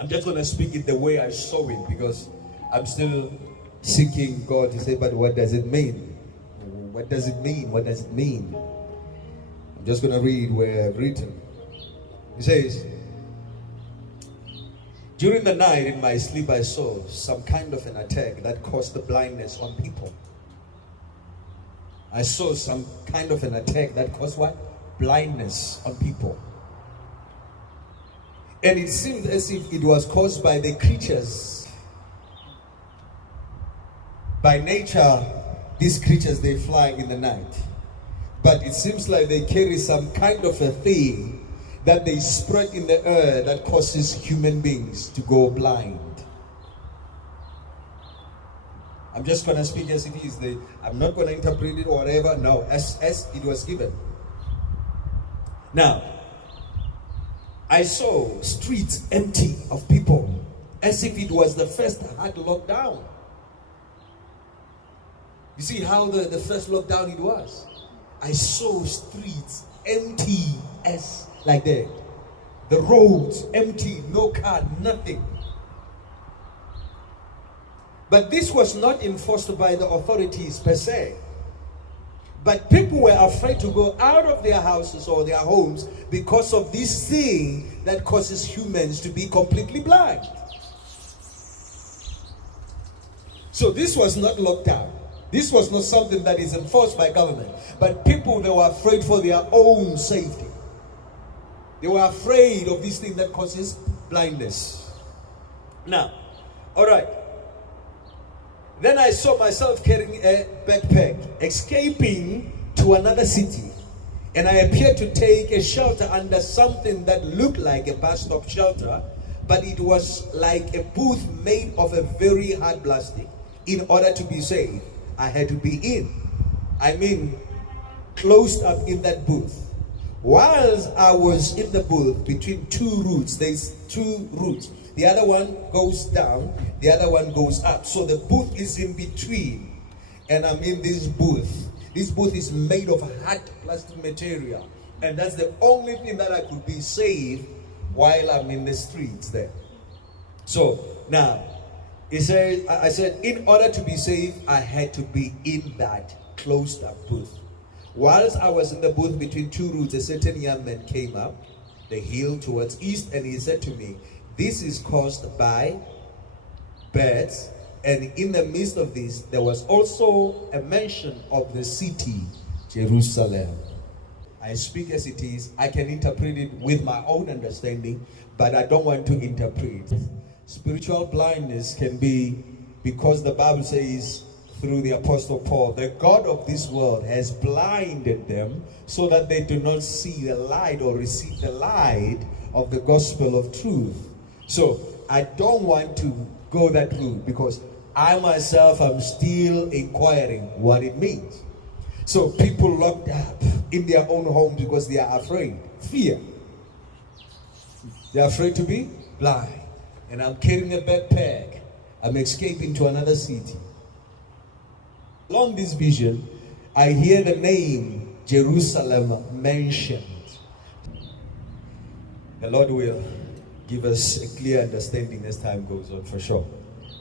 I'm just going to speak it the way I saw it, because I'm still seeking God to say, but what does it mean? What does it mean? What does it mean? I'm just going to read where I've written. It says, during the night in my sleep I saw some kind of an attack that caused the blindness on people. I saw some kind of an attack that caused what? Blindness on people. And it seemed as if it was caused by the creatures. By nature, these creatures, they fly in the night. But it seems like they carry some kind of a thing that they spread in the air that causes human beings to go blind. I'm just going to speak as it is. I'm not going to interpret it or whatever. No, as it was given. Now, I saw streets empty of people, as if it was the first hard lockdown. You see how the first lockdown it was? I saw streets empty as like that. The roads empty, no car, nothing. But this was not enforced by the authorities per se. But people were afraid to go out of their houses or their homes because of this thing that causes humans to be completely blind. So this was not lockdown. This was not something that is enforced by government. But people, they were afraid for their own safety. They were afraid of this thing that causes blindness. Now, all right. Then I saw myself carrying a backpack, escaping to another city. And I appeared to take a shelter under something that looked like a bus stop shelter, but it was like a booth made of a very hard plastic. In order to be safe, I had to be closed up in that booth. Whilst I was in the booth, between two routes, there's two routes. The other one goes down, the other one goes up. So the booth is in between. And I'm in this booth. This booth is made of hard plastic material. And that's the only thing that I could be safe while I'm in the streets there. So now, I said, in order to be safe, I had to be in that closed up booth. Whilst I was in the booth between two routes, a certain young man came up the hill towards east, and he said to me, this is caused by birds, and in the midst of this, there was also a mention of the city, Jerusalem. I speak as it is. I can interpret it with my own understanding, but I don't want to interpret. Spiritual blindness can be because the Bible says, through the Apostle Paul, the God of this world has blinded them so that they do not see the light or receive the light of the gospel of truth. So I don't want to go that route because I myself am still inquiring what it means. So people locked up in their own homes because they are afraid. Fear. They are afraid to be blind. And I'm carrying a backpack. I'm escaping to another city. Along this vision, I hear the name Jerusalem mentioned. The Lord will give us a clear understanding as time goes on, for sure.